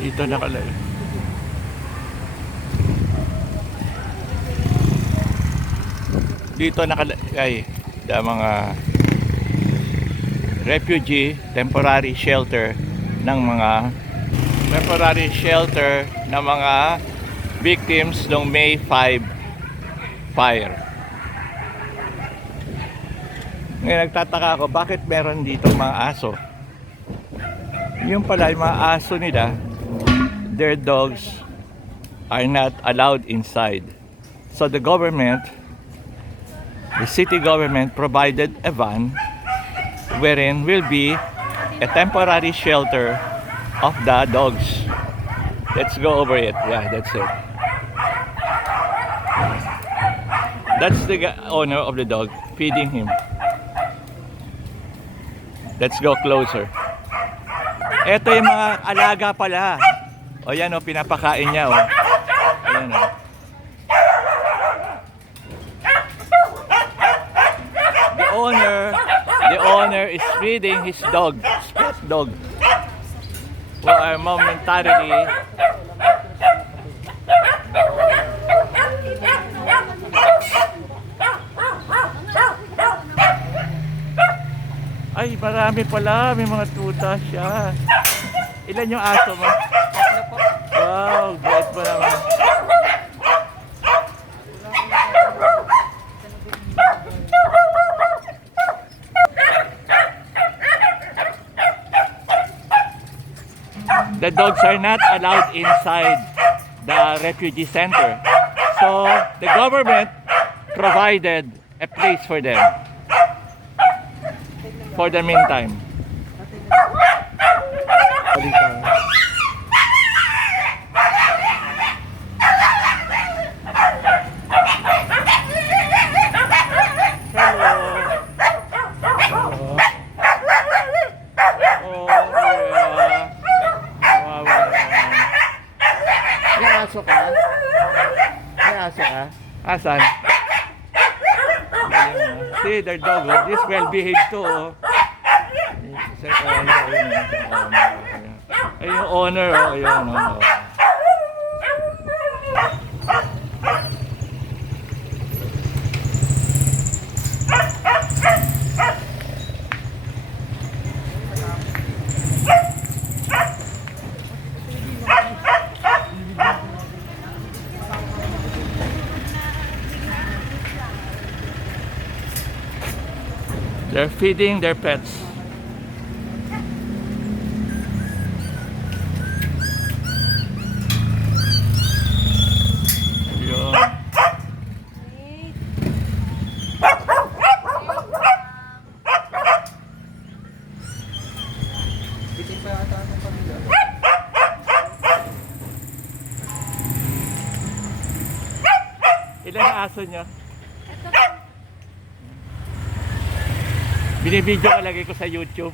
Dito nakalagay. Dito nakalagay ang mga refugee temporary shelter ng mga victims ng May 5 fire. Ngayon nagtataka ako bakit meron dito mga aso. Yung pala yung mga aso nila, their dogs are not allowed inside. So the city government provided a van wherein will be a temporary shelter of the dogs. Let's go over it. Yeah, that's it. That's the owner of the dog feeding him. Let's go closer. Ito yung mga alaga pala. O yan o, pinapakain niya o. Ayan o. The owner is feeding his dog, his pet dog, who are momentarily ay marami pala, may mga tuta siya. Ilan yung aso mo? Wow, great pa naman. The dogs are not allowed inside the refugee center. So the government provided a place for them for the meantime. Aso ka? May aso ka? Asan? See, their dog. This well behaved too. Ay, yung owner. Ayun. They're feeding their pets. Yun. Ilan ang aso niyo? Binibidyo ka lagi ko sa YouTube.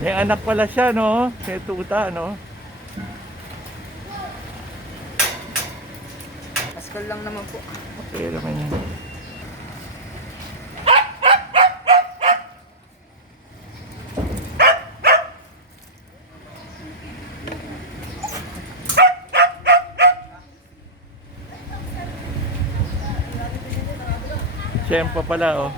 May anak pala siya, no? May tuta, no? Paskal lang naman po. Okay naman yan. Tiyempo pala, oh.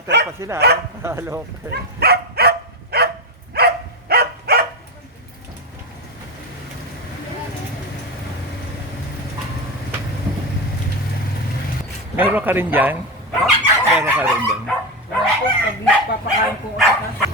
scatter pa sila. Halo. Meron ka rin dyan? Meron ka rin dyan. Wala po, pag papakain po ako sa